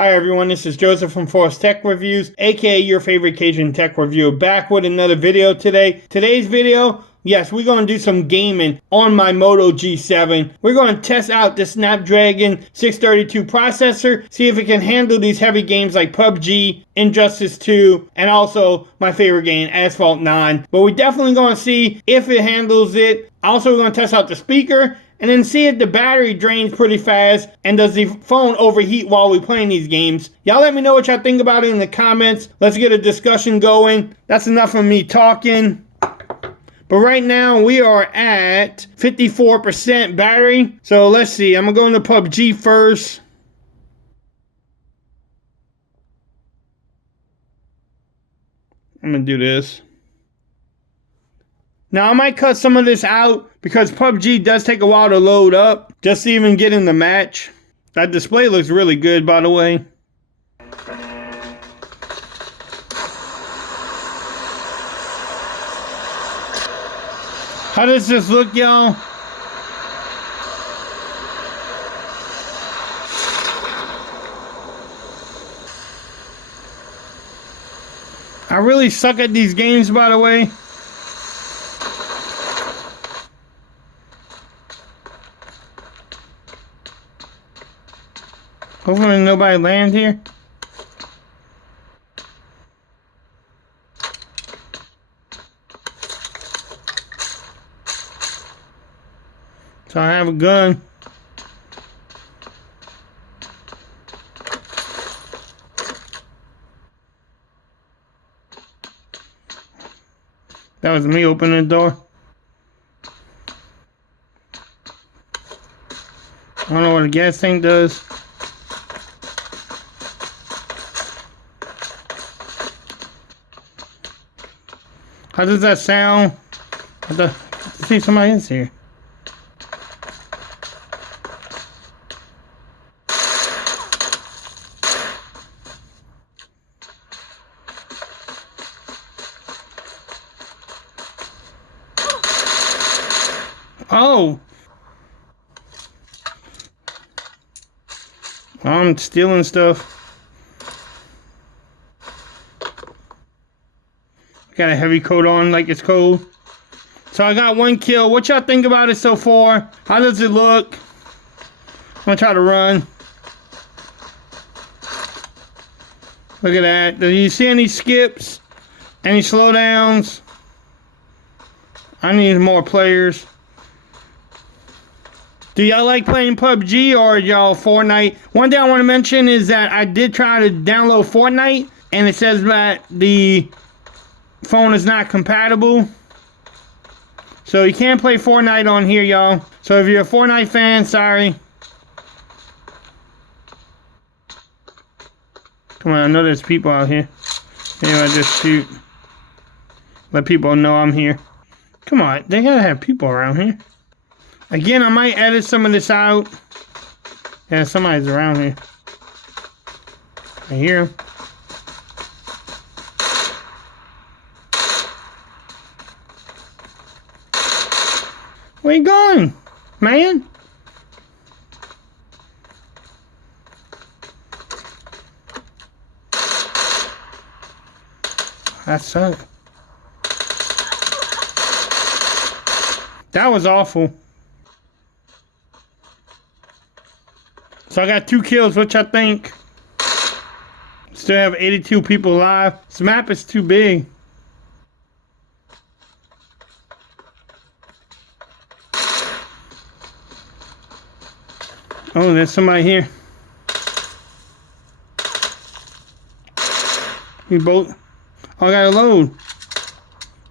Hi everyone, this is Joseph from Force Tech Reviews, aka your favorite Cajun tech reviewer, back with another video today. Today's video, yes, we're going to do some gaming on my Moto G7. We're going to test out the Snapdragon 632 processor, see if it can handle these heavy games like PUBG, Injustice 2, and also my favorite game, Asphalt 9. But we're definitely going to see if it handles it. Also, we're going to test out the speaker, and then see if the battery drains pretty fast, and does the phone overheat while we're playing these games. Y'all let me know what y'all think about it in the comments. Let's get a discussion going. That's enough of me talking. But right now we are at 54% battery. So let's see, I'm gonna go into PUBG first. I'm gonna do this. Now, I might cut some of this out because PUBG does take a while to load up just to even get in the match. That display looks really good, by the way. How does this look, y'all? I really suck at these games, by the way. Hopefully nobody lands here. So I have a gun. That was me opening the door. I don't know what a gas tank does. How does that sound? I see somebody is here. Oh! I'm stealing stuff. Got a heavy coat on like it's cold. So I got one kill. What y'all think about it so far? How does it look? I'm gonna try to run. Look at that. Do you see any skips? Any slowdowns? I need more players. Do y'all like playing PUBG or y'all Fortnite? One thing I want to mention is that I did try to download Fortnite and it says that the phone is not compatible, so you can't play Fortnite on here, y'all. So if you're a Fortnite fan, sorry. Come on, I know there's people out here. Maybe I just shoot. Let people know I'm here. Come on, they gotta have people around here. Again, I might edit some of this out. Yeah, somebody's around here. I hear him. Where you going, man? That sucked. That was awful. So I got 2 kills, which I think. Still have 82 people alive. This map is too big. Oh, there's somebody here. We both. Oh, I gotta load.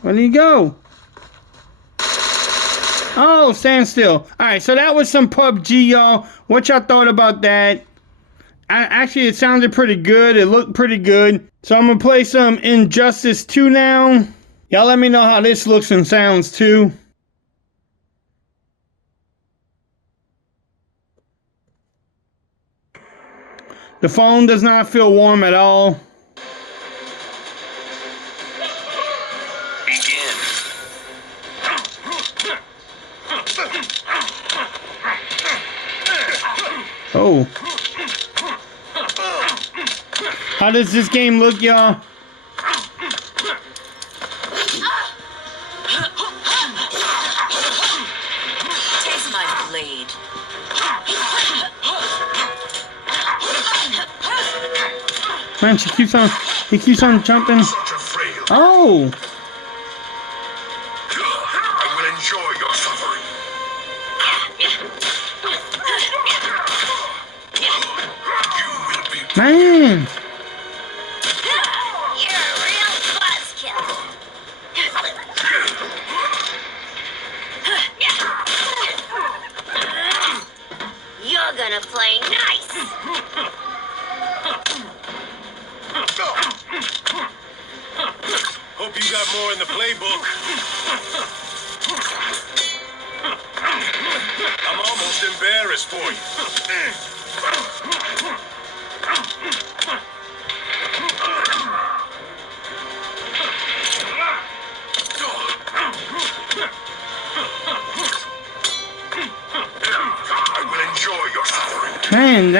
Where did he go? Oh, stand still. Alright, so that was some PUBG, y'all. What y'all thought about that? Actually, it sounded pretty good. It looked pretty good. So I'm gonna play some Injustice 2 now. Y'all let me know how this looks and sounds too. The phone does not feel warm at all. Begin. Oh. How does this game look, y'all? Taste my blade. Man, he keeps on jumping. Oh! I will enjoy your suffering. You will be Man! You're a real buzzkill. You're gonna play nice. Hope you got more in the playbook. I'm almost embarrassed for you. I will enjoy your suffering. Man,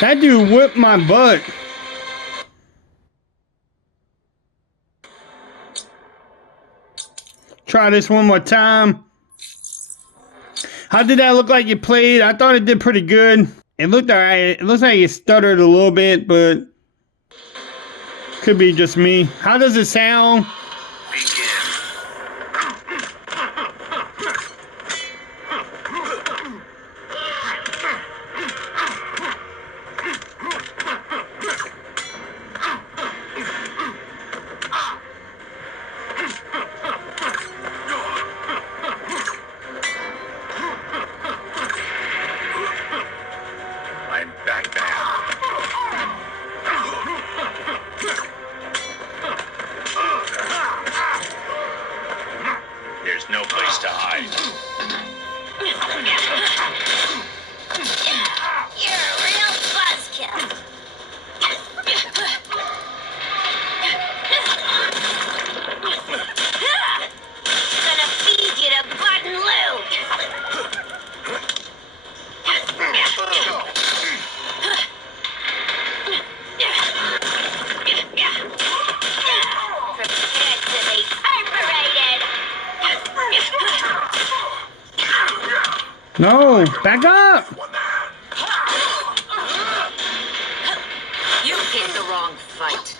that dude whipped my butt. Try this one more time. How did that look like you played? I thought it did pretty good. It looked alright. It looks like you stuttered a little bit, but could be just me. How does it sound? Begin. I'm Batman. There's no place to hide. You're a real buzzkill. Gonna feed you to Button Lou. Prepare to be perforated. No, back up. You picked the wrong fight.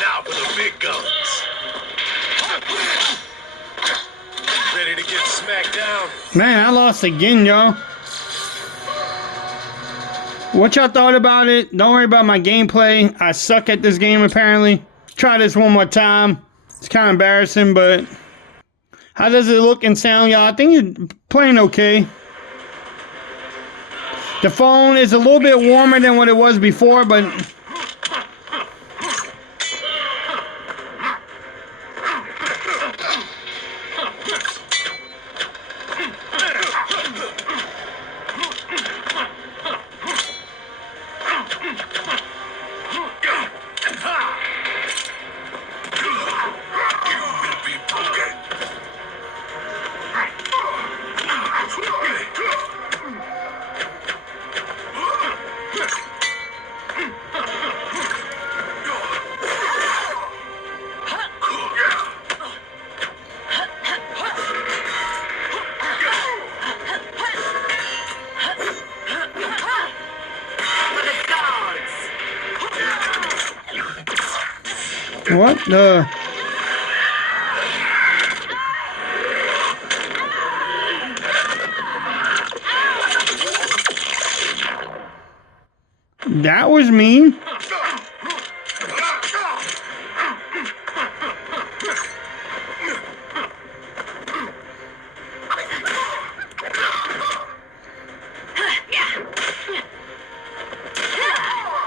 Now for the big guns. Ready to get smacked down? Man, I lost again, y'all. What y'all thought about it? Don't worry about my gameplay. I suck at this game, apparently. Try this one more time. It's kind of embarrassing, but how does it look and sound, y'all? I think you're playing okay. The phone is a little bit warmer than what it was before, but You will be broken. what the? That was mean.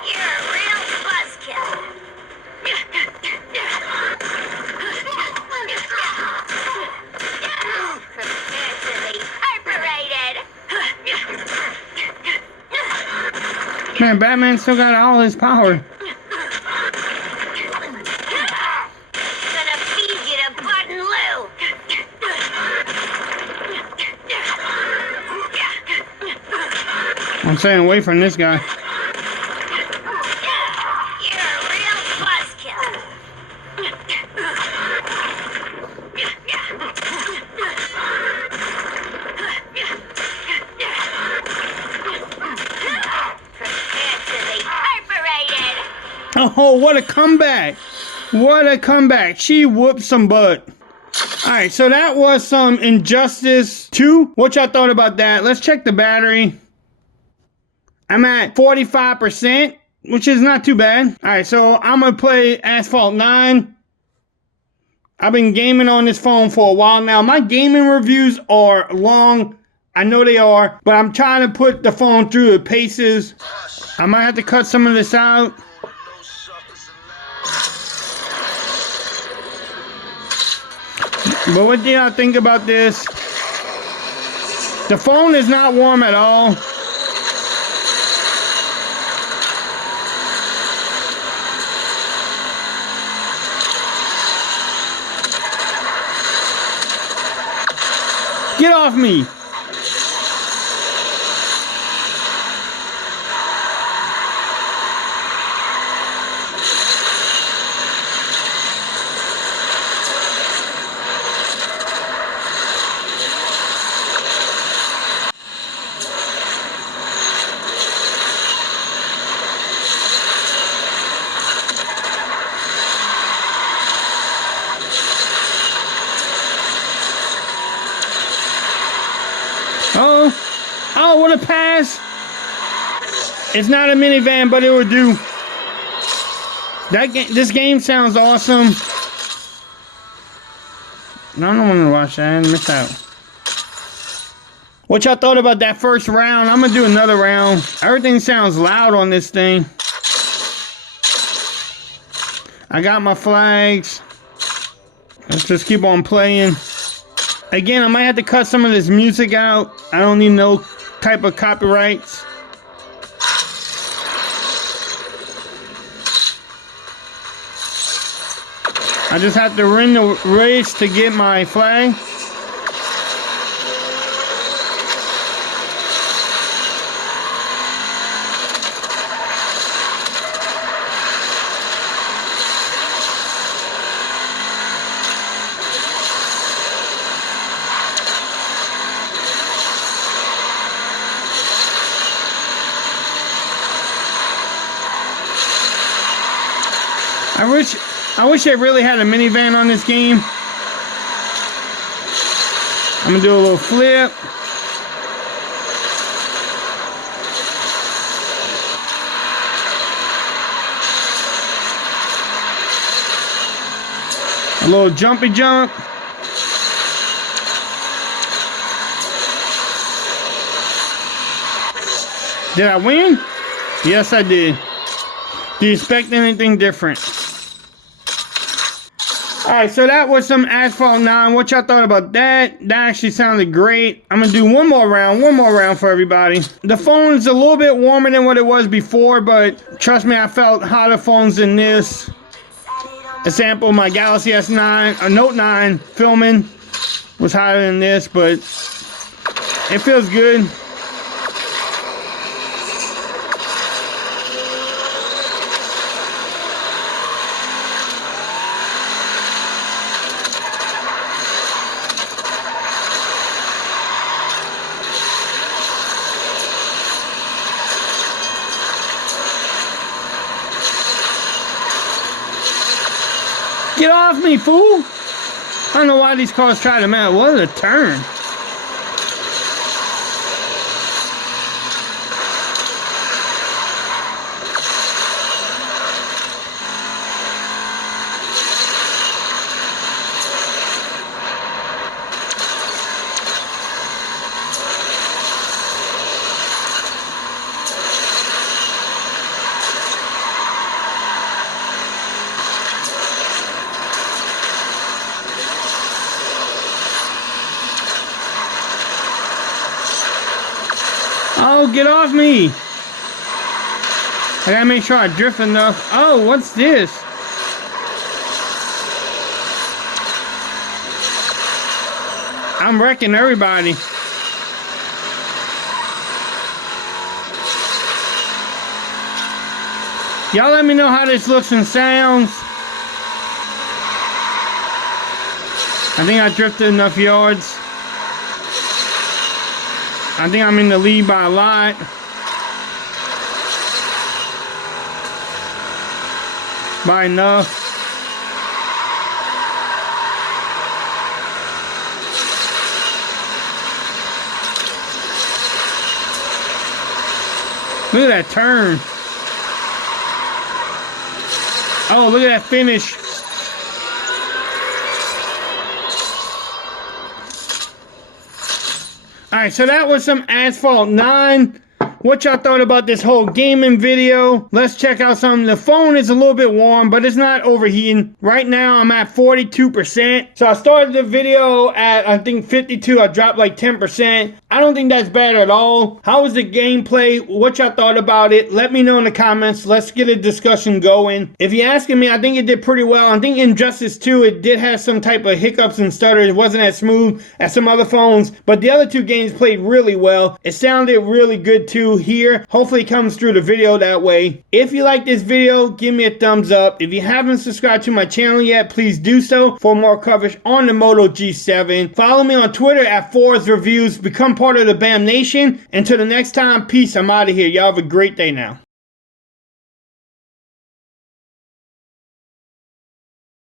You're a real buzzkill. Prepare to be perforated. Man, Batman still got all his power. Gonna feed you to Button Lou. I'm staying away from this guy. Oh, what a comeback. What a comeback. She whooped some butt. Alright, so that was some Injustice 2. What y'all thought about that? Let's check the battery. I'm at 45%, which is not too bad. Alright, so I'm going to play Asphalt 9. I've been gaming on this phone for a while now. My gaming reviews are long. I know they are, but I'm trying to put the phone through the paces. I might have to cut some of this out. But what do y'all think about this? The phone is not warm at all. Get off me! Oh, what a pass! It's not a minivan, but it will do. This game sounds awesome. I don't want to watch that and miss out. What y'all thought about that first round? I'm gonna do another round. Everything sounds loud on this thing. I got my flags. Let's just keep on playing. Again, I might have to cut some of this music out. I don't need no type of copyrights. I just have to win the race to get my flag. I wish they really had a minivan on this game. I'm gonna do a little flip. A little jumpy jump. Did I win? Yes, I did. Do you expect anything different? Alright, so that was some Asphalt 9. What y'all thought about that? That actually sounded great. I'm going to do one more round for everybody. The phone's a little bit warmer than what it was before, but trust me, I felt hotter phones than this. Example, my Galaxy S9, a Note 9 filming was hotter than this, but it feels good. Get off me, fool! I don't know why these cars try to mount. What a turn. Oh, get off me! I gotta make sure I drift enough. Oh, what's this? I'm wrecking everybody. Y'all let me know how this looks and sounds. I think I drifted enough yards. I think I'm in the lead by a lot. by enough. Look at that turn. Oh, look at that finish. Alright, so that was some Asphalt 9. What y'all thought about this whole gaming video? Let's check out something. The phone is a little bit warm, but it's not overheating. Right now, I'm at 42%. So I started the video at, I think, 52. I dropped like 10%. I don't think that's bad at all. How was the gameplay? What y'all thought about it? Let me know in the comments. Let's get a discussion going. If you're asking me, I think it did pretty well. I think Injustice 2, it did have some type of hiccups and stutters. It wasn't as smooth as some other phones, but the other two games played really well. It sounded really good too here. Hopefully it comes through the video that way. If you like this video, give me a thumbs up. If you haven't subscribed to my channel yet, please do so for more coverage on the Moto G7. Follow me on Twitter at Forrest Reviews. Become part of the BAM Nation. Until the next time, peace. I'm out of here. Y'all have a great day now.